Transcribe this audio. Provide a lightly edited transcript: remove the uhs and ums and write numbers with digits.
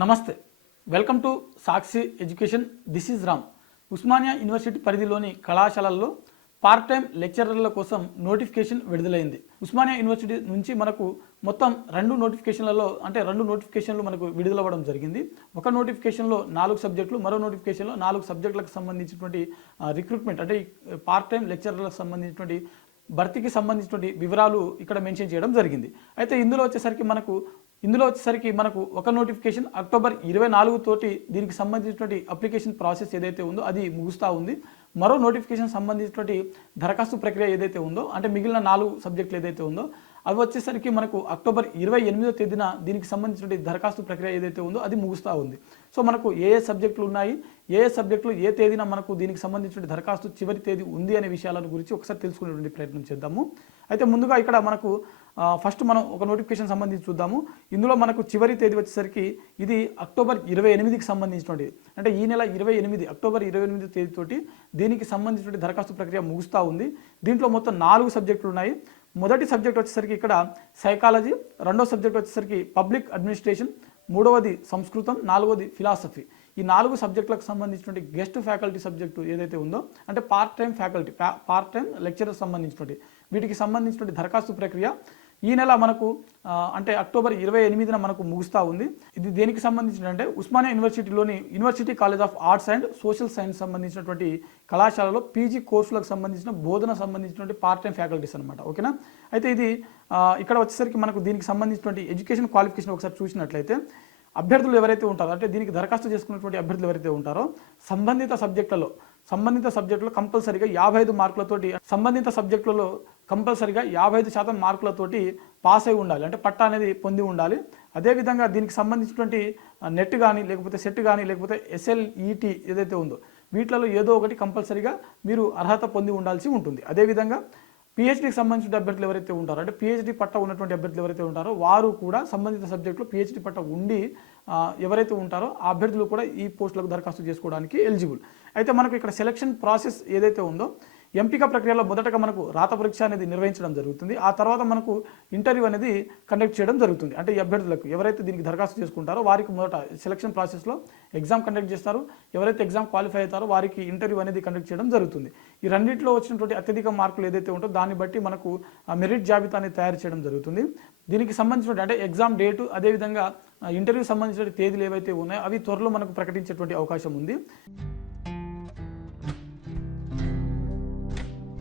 నమస్తే, welcome to Sakshi education. This is Ram. Osmania university పరిధిలోని కళాశాలల్లో పార్ట్ టైం లెక్చరర్ల కోసం నోటిఫికేషన్ విడుదలైంది. ఉస్మానియా యూనివర్సిటీ నుంచి మనకు మొత్తం రెండు నోటిఫికేషన్లు మనకు విడుదలవ్వడం జరిగింది. ఒక నోటిఫికేషన్లో 4 సబ్జెక్టులు, మరో నోటిఫికేషన్లో 4 సబ్జెక్టులకు సంబంధించినటువంటి రిక్రూట్మెంట్ అంటే పార్ట్ టైం లెక్చరర్లకు సంబంధించినటువంటి భర్తీకి సంబంధించినటువంటి వివరాలు ఇక్కడ మెన్షన్ చేయడం జరిగింది. అయితే ఇందులో వచ్చేసరికి మనకు ఒక నోటిఫికేషన్ అక్టోబర్ 24 తోటి దీనికి సంబంధించినటువంటి అప్లికేషన్ ప్రాసెస్ ఏదైతే ఉందో అది ముగుస్తూ ఉంది. మరో నోటిఫికేషన్ సంబంధించినటువంటి దరఖాస్తు ప్రక్రియ ఏదైతే ఉందో అంటే మిగిలిన 4 సబ్జెక్టులు ఏదైతే ఉందో అవి వచ్చేసరికి మనకు అక్టోబర్ 28వ తేదీన దీనికి సంబంధించినటువంటి దరఖాస్తు ప్రక్రియ ఏదైతే ఉందో అది ముగుస్తూ ఉంది. సో మనకు ఏ సబ్జెక్టులు ఉన్నాయి, ఏ సబ్జెక్టులు ఏ తేదీన మనకు దీనికి సంబంధించిన దరఖాస్తు చివరి తేదీ ఉంది అనే విషయాల గురించి ఒకసారి తెలుసుకునేటువంటి ప్రయత్నం చేద్దాము. అయితే ముందుగా ఇక్కడ మనకు ఫస్ట్ మనం ఒక నోటిఫికేషన్ సంబంధించి చూద్దాము. ఇందులో మనకు చివరి తేదీ వచ్చేసరికి ఇది అక్టోబర్ 28కి సంబంధించినటువంటి అంటే ఈ నెల 28 అక్టోబర్ 28 తేదీతోటి దీనికి సంబంధించినటువంటి దరఖాస్తు ప్రక్రియ ముగుస్తూ ఉంది. దీంట్లో మొత్తం 4 సబ్జెక్టులు ఉన్నాయి. మొదటి సబ్జెక్ట్ వచ్చేసరికి ఇక్కడ సైకాలజీ, రెండో సబ్జెక్ట్ వచ్చేసరికి పబ్లిక్ అడ్మినిస్ట్రేషన్, మూడవది సంస్కృతం, నాలుగవది ఫిలాసఫీ. ఈ 4 సబ్జెక్టులకు సంబంధించినటువంటి గెస్ట్ ఫ్యాకల్టీ సబ్జెక్టు ఏదైతే ఉందో అంటే పార్ట్ టైం లెక్చరర్ సంబంధించినటువంటి వీటికి సంబంధించినటువంటి దరఖాస్తు ప్రక్రియ ఈ నెల మనకు అంటే అక్టోబర్ 28న మనకు ముగుస్తూ ఉంది. ఇది దేనికి సంబంధించిన అంటే ఉస్మానియా యూనివర్సిటీలోని university college of arts and social science సంబంధించినటువంటి కళాశాలలో పీజీ కోర్సులకు సంబంధించిన బోధన సంబంధించినటువంటి పార్ట్ టైం ఫ్యాకల్టీస్ అనమాట. ఓకేనా. అయితే ఇది ఇక్కడ వచ్చేసరికి మనకు దీనికి సంబంధించినటువంటి ఎడ్యుకేషన్ క్వాలిఫికేషన్ ఒకసారి చూసినట్లయితే అభ్యర్థులు ఎవరైతే ఉంటారో అంటే దీనికి దరఖాస్తు చేసుకున్నటువంటి అభ్యర్థులు ఎవరైతే ఉంటారో సంబంధిత సబ్జెక్టులో కంపల్సరీగా 55 మార్కులతోటి సంబంధిత సబ్జెక్టులలో కంపల్సరీగా 55% మార్కులతోటి పాస్ అయి ఉండాలి, అంటే పట్టా అనేది పొంది ఉండాలి. అదేవిధంగా దీనికి సంబంధించినటువంటి నెట్ కానీ లేకపోతే సెట్ కానీ లేకపోతే SLET ఏదైతే ఉందో వీటిలలో ఏదో ఒకటి కంపల్సరీగా మీరు అర్హత పొంది ఉండాల్సి ఉంటుంది. అదేవిధంగా PhDకి సంబంధించిన అభ్యర్థులు ఎవరైతే ఉంటారో అంటే PhD పట్టా ఉన్నటువంటి అభ్యర్థులు ఎవరైతే ఉంటారో వారు కూడా సంబంధిత సబ్జెక్టులో PhD పట్టా ఉండి ఎవరైతే ఉంటారో ఆ అభ్యర్థులు కూడా ఈ పోస్టులకు దరఖాస్తు చేసుకోవడానికి ఎలిజిబుల్. అయితే మనకు ఇక్కడ సెలక్షన్ ప్రాసెస్ ఏదైతే ఉందో ఎంపిక ప్రక్రియలో మొదటగా మనకు రాత పరీక్ష అనేది నిర్వహించడం జరుగుతుంది. ఆ తర్వాత మనకు ఇంటర్వ్యూ అనేది కండక్ట్ చేయడం జరుగుతుంది. అంటే ఈ అభ్యర్థులకు ఎవరైతే దీనికి దరఖాస్తు చేసుకుంటారో వారికి మొదట సెలక్షన్ ప్రాసెస్లో ఎగ్జామ్ కండక్ట్ చేస్తారు. ఎవరైతే ఎగ్జామ్ క్వాలిఫై అవుతారో వారికి ఇంటర్వ్యూ అనేది కండక్ట్ చేయడం జరుగుతుంది. ఈ రెండింటిలో వచ్చినటువంటి అత్యధిక మార్కులు ఏదైతే ఉంటుందో దాన్ని బట్టి మనకు మెరిట్ జాబితాని తయారు చేయడం జరుగుతుంది. దీనికి సంబంధించిన అంటే ఎగ్జామ్ డేటు అదేవిధంగా ఇంటర్వ్యూ సంబంధించిన తేదీలు ఏవైతే ఉన్నాయో అవి త్వరలో మనకు ప్రకటించేటువంటి అవకాశం ఉంది.